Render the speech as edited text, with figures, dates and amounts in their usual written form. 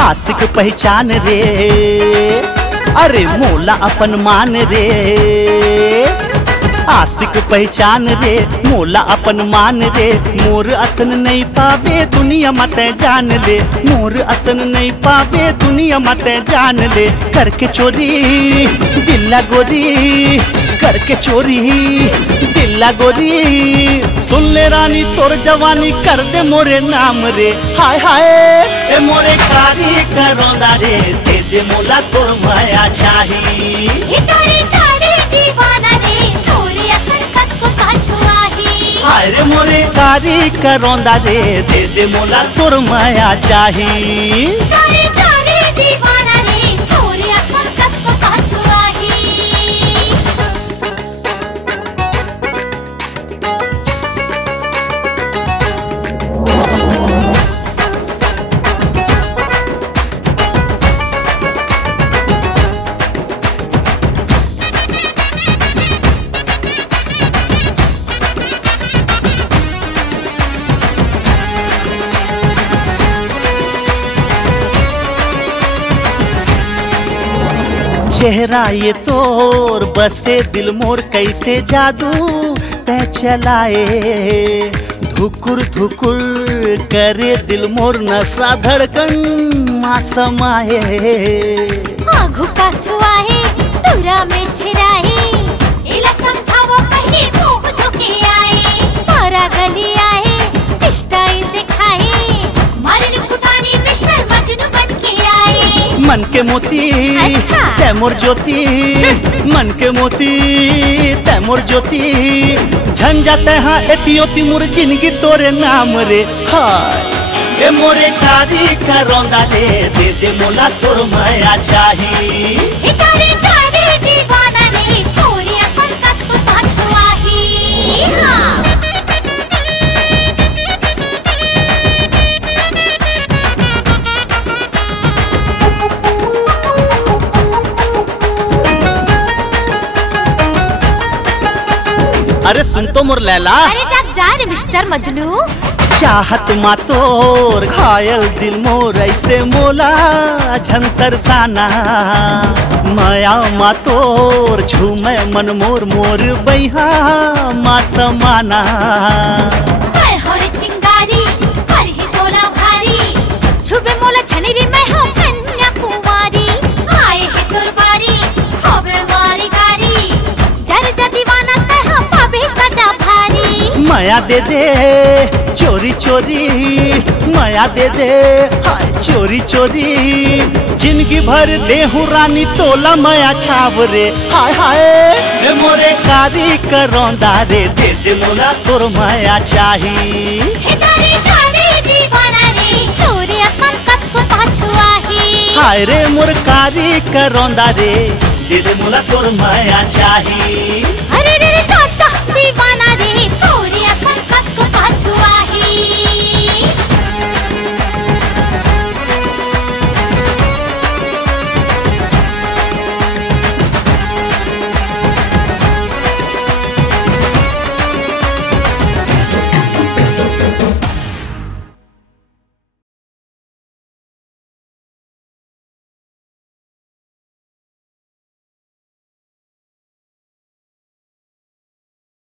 आशिक पहचान रे, अरे मोला अपन मान रे। आशिक पहचान रे, मोला अपन मान रे। मोर असन नहीं पावे दुनिया मत जान ले, मोर असन नहीं पावे दुनिया मत जान ले। करके चोरी दिल्ला गोरी, करके चोरी दिल्ला गोरी। सुन ले रानी तोर जवानी कर दे मोरे नाम रे। हाय हाय ए मोरे कारी करोंदा रे, दे दे मोला तोर माया चाही। हाय रे मोरे कारी करोंदा रे, दे दे मोला तोर माया चाही। चेहरा ये तोर बसे दिल मोर, कैसे जादू तै चलाए। धुकुर धुकुर करे दिल मोर, नशा धड़कन माँ समाए। आँखों का छुआए तुरा में छिराए, इला समझाओ पहले मुँह धोके आए। तारा गली आए स्टाइल दिखाए, मारने फुटानी मिस्टर मजनू बन के आए। मन के मोती तैमूर ज्योति, मन के मोती तैमूर ज्योति। झन जाते हाँ एतियोती मोर जिंदगी तोरे नाम रे। हाय ए मोरे कारी करोंदा रे, दे दे मोला तोर माया चाही। दीवाना रे, थोड़ी असन कत को पाछुआही। हाँ अरे सुन तो मोर लैला, अरे जा रे मिस्टर मजनू। चाहत मा तोर घायल दिल मोर, ऐसे मोला झंतर साना। माया मा तोर झूमे मन मोर, मोर बैहा मा समाना। हरे चिंगारी हर ही तोला भारी, छुबे मोला छनेरी मैं हम कन्या कुमारी। आए है तोर बारी खोबे मारी गारी, जर जा दीवाना ते हम पाबे सजा भारी। माया दे दे चोरी चोरी, माया दे दे हाय चोरी चोरी। जिंदगी भर देहू रानी तोला माया छाव रे। हाय हाय ए मोरे कारी करोंदा रे, दे दे मोला तोर माया चाही। दीवाना रे, तोरे असन कत को पाछुआही। हाय रे मोर कारी करोंदा रे, दे दे मोला तोर माया चाही।